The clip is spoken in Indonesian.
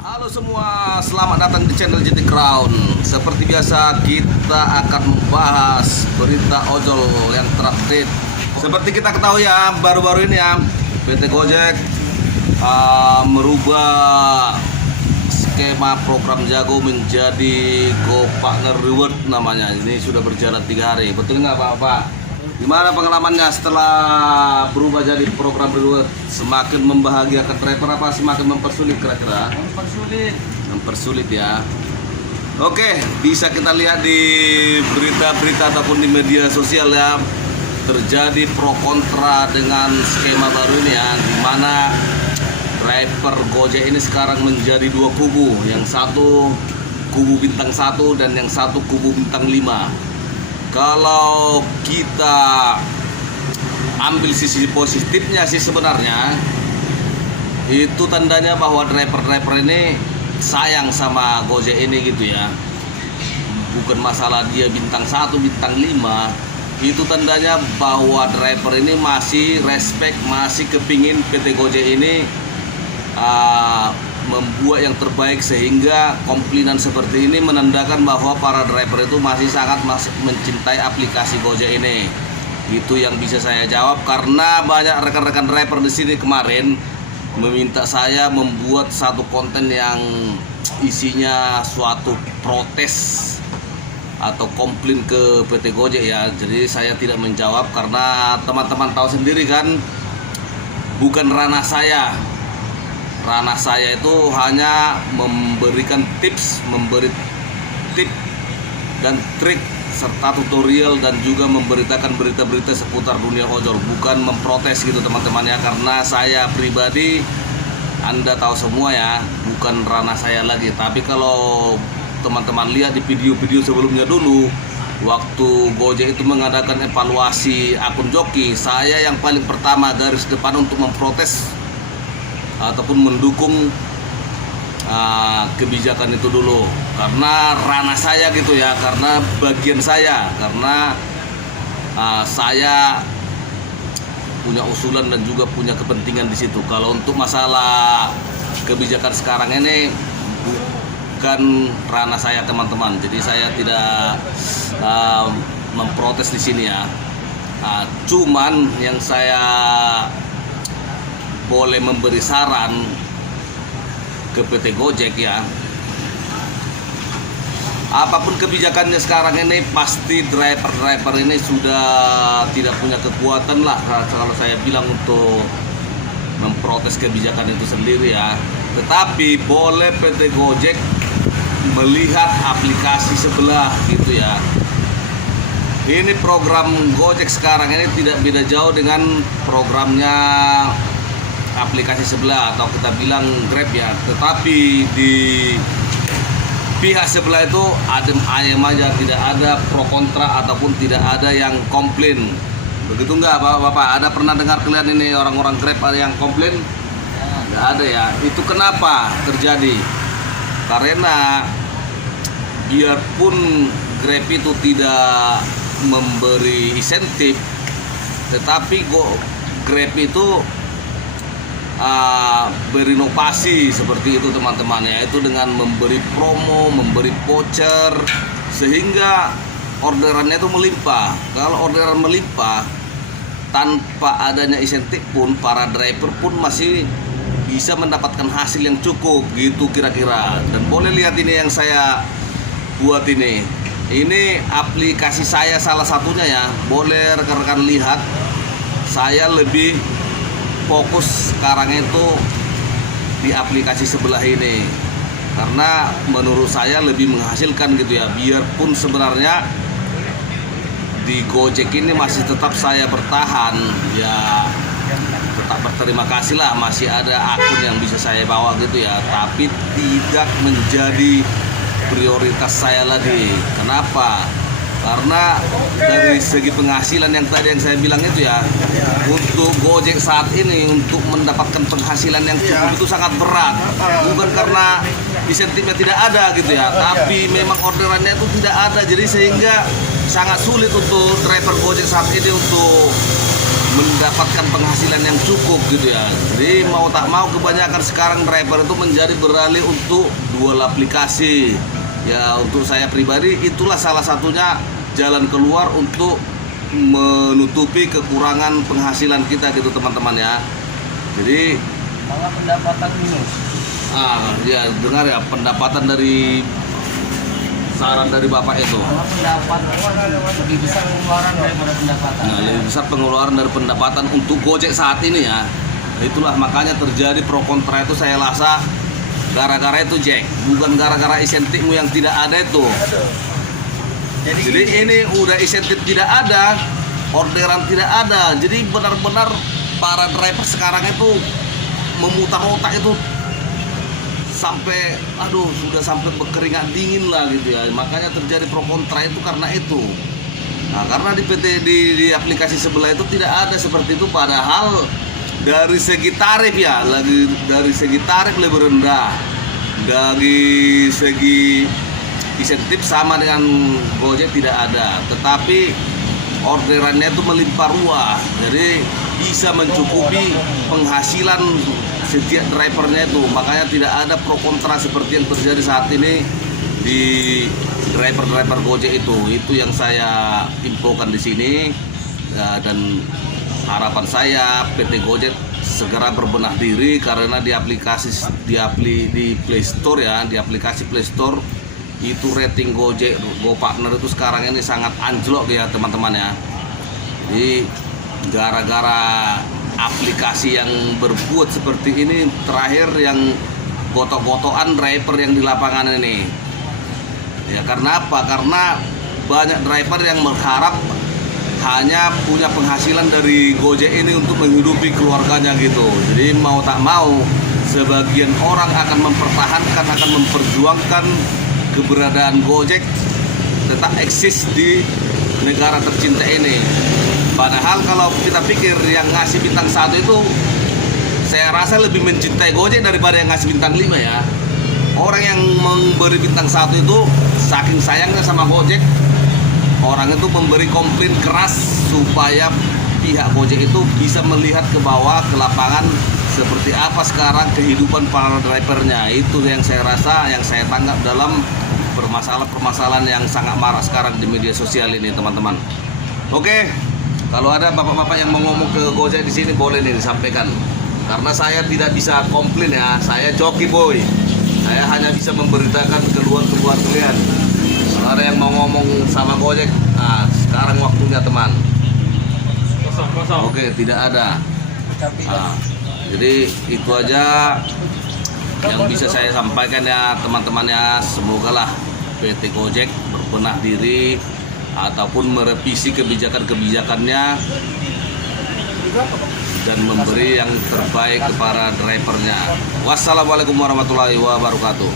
Halo semua, selamat datang di channel JT Crown. Seperti biasa kita akan membahas berita ojol yang terupdate. Seperti kita ketahui ya, baru-baru ini ya PT Gojek merubah skema program Jago menjadi Go Partner Reward namanya. Ini sudah berjalan 3 hari. Betul nggak Pak? Gimana pengalamannya setelah berubah jadi program reward? Semakin membahagiakan driver apa semakin mempersulit kira-kira? Mempersulit ya. Oke, bisa kita lihat di berita-berita ataupun di media sosial ya, terjadi pro kontra dengan skema baru ini ya, di mana driver Gojek ini sekarang menjadi 2 kubu. Yang satu kubu bintang 1 dan yang satu kubu bintang 5. Kalau kita ambil sisi positifnya sih sebenarnya itu tandanya bahwa driver-driver ini sayang sama Gojek ini gitu ya. Bukan masalah dia bintang 1, bintang 5. Itu tandanya bahwa driver ini masih respect, masih kepingin PT Gojek ini membuat yang terbaik, sehingga komplainan seperti ini menandakan bahwa para driver itu masih mencintai aplikasi Gojek ini. Itu yang bisa saya jawab, karena banyak rekan-rekan driver di sini kemarin meminta saya membuat satu konten yang isinya suatu protes atau komplain ke PT Gojek ya. Jadi saya tidak menjawab karena teman-teman tahu sendiri kan, bukan ranah saya. Ranah saya itu hanya memberikan tips, memberi tip dan trik serta tutorial, dan juga memberitakan berita-berita seputar dunia ojol, bukan memprotes gitu teman-teman ya. Karena saya pribadi, Anda tahu semua ya, bukan ranah saya lagi. Tapi kalau teman-teman lihat di video-video sebelumnya dulu, waktu Gojek itu mengadakan evaluasi akun joki, saya yang paling pertama garis depan untuk memprotes ataupun mendukung kebijakan itu dulu, karena ranah saya gitu ya, karena bagian saya, karena saya punya usulan dan juga punya kepentingan di situ. Kalau untuk masalah kebijakan sekarang ini bukan ranah saya teman-teman, jadi saya tidak memprotes di sini ya. Cuman yang saya boleh memberi saran ke PT Gojek ya, apapun kebijakannya sekarang ini, pasti driver-driver ini sudah tidak punya kekuatan lah kalau saya bilang untuk memprotes kebijakan itu sendiri ya. Tetapi boleh PT Gojek melihat aplikasi sebelah gitu ya. Ini program Gojek sekarang ini tidak beda jauh dengan programnya aplikasi sebelah, atau kita bilang Grab ya. Tetapi di pihak sebelah itu adem ayem aja, tidak ada pro kontra ataupun tidak ada yang komplain. Begitu nggak Bapak? Ada pernah dengar kalian ini orang-orang Grab ada yang komplain? Nggak ada ya. Itu kenapa terjadi? Karena biarpun Grab itu tidak memberi insentif, tetapi Grab itu berinovasi seperti itu teman-teman ya, itu dengan memberi promo, memberi voucher, sehingga orderannya itu melimpah. Kalau orderan melimpah tanpa adanya insentif pun, para driver pun masih bisa mendapatkan hasil yang cukup gitu kira-kira. Dan boleh lihat ini yang saya buat ini aplikasi saya salah satunya ya, boleh rekan-rekan lihat. Saya lebih fokus sekarang itu di aplikasi sebelah ini, karena menurut saya lebih menghasilkan gitu ya. Biarpun sebenarnya di Gojek ini masih tetap saya bertahan ya, tetap berterima kasih lah masih ada akun yang bisa saya bawa gitu ya, tapi tidak menjadi prioritas saya lagi. Kenapa? Karena dari segi penghasilan yang tadi yang saya bilang itu ya, untuk Gojek saat ini untuk mendapatkan penghasilan yang cukup itu sangat berat. Bukan karena insentifnya tidak ada gitu ya, tapi memang orderannya itu tidak ada. Jadi sehingga sangat sulit untuk driver Gojek saat ini untuk mendapatkan penghasilan yang cukup gitu ya. Jadi mau tak mau kebanyakan sekarang driver itu menjadi beralih untuk dual aplikasi. Ya untuk saya pribadi itulah salah satunya jalan keluar untuk menutupi kekurangan penghasilan kita gitu teman-teman ya. Jadi malah pendapatan minus. Ya dengar ya pendapatan dari saran dari Bapak itu. Malah pendapatan lebih besar pengeluaran daripada pendapatan. Nah, lebih besar pengeluaran dari pendapatan untuk Gojek saat ini ya. Itulah makanya terjadi pro kontra itu saya rasa gara-gara itu Jack, bukan gara-gara insentifmu yang tidak ada itu. Jadi ini udah insentif tidak ada, orderan tidak ada. Jadi benar-benar para driver sekarang itu memutar otak itu sampai sudah sampai berkeringat dingin lah gitu ya. Makanya terjadi pro kontra itu karena itu. Nah, karena di di aplikasi sebelah itu tidak ada seperti itu, padahal dari segi tarif ya, dari segi tarif lebih rendah. Dari segi insentif sama dengan Gojek tidak ada, tetapi orderannya itu melimpah ruah, jadi bisa mencukupi penghasilan setiap drivernya itu. Makanya tidak ada pro kontra seperti yang terjadi saat ini di driver-driver Gojek itu yang saya infokan di sini. Dan harapan saya PT Gojek segera berbenah diri, karena di Play Store ya, di aplikasi Play Store itu rating Gojek GoPartner itu sekarang ini sangat anjlok ya teman-teman ya. Jadi gara-gara aplikasi yang berbuat seperti ini, terakhir yang gotok-gotokan driver yang di lapangan ini. Ya karena apa? Karena banyak driver yang berharap hanya punya penghasilan dari Gojek ini untuk menghidupi keluarganya gitu. Jadi mau tak mau sebagian orang akan mempertahankan, akan memperjuangkan keberadaan Gojek tetap eksis di negara tercinta ini. Padahal kalau kita pikir yang ngasih bintang 1 itu, saya rasa lebih mencintai Gojek daripada yang ngasih bintang 5 ya. Orang yang memberi bintang 1 itu saking sayangnya sama Gojek, orang itu memberi komplain keras supaya pihak Gojek itu bisa melihat ke bawah, ke lapangan, seperti apa sekarang kehidupan para drivernya. Itu yang saya rasa, yang saya tanggap dalam permasalahan yang sangat marak sekarang di media sosial ini teman-teman. Oke, kalau ada bapak-bapak yang mau ngomong ke Gojek di sini boleh nih disampaikan. Karena saya tidak bisa komplain ya, saya joki boy. Saya hanya bisa memberitakan keluhan-keluhan kalian. Kalau ada yang mau ngomong sama Gojek, nah sekarang waktunya teman. Oke, tidak ada. Nah, jadi itu aja yang bisa saya sampaikan ya teman-teman ya. Semoga lah PT Gojek berbenah diri ataupun merevisi kebijakan-kebijakannya dan memberi yang terbaik kepada drivernya. Wassalamualaikum warahmatullahi wabarakatuh.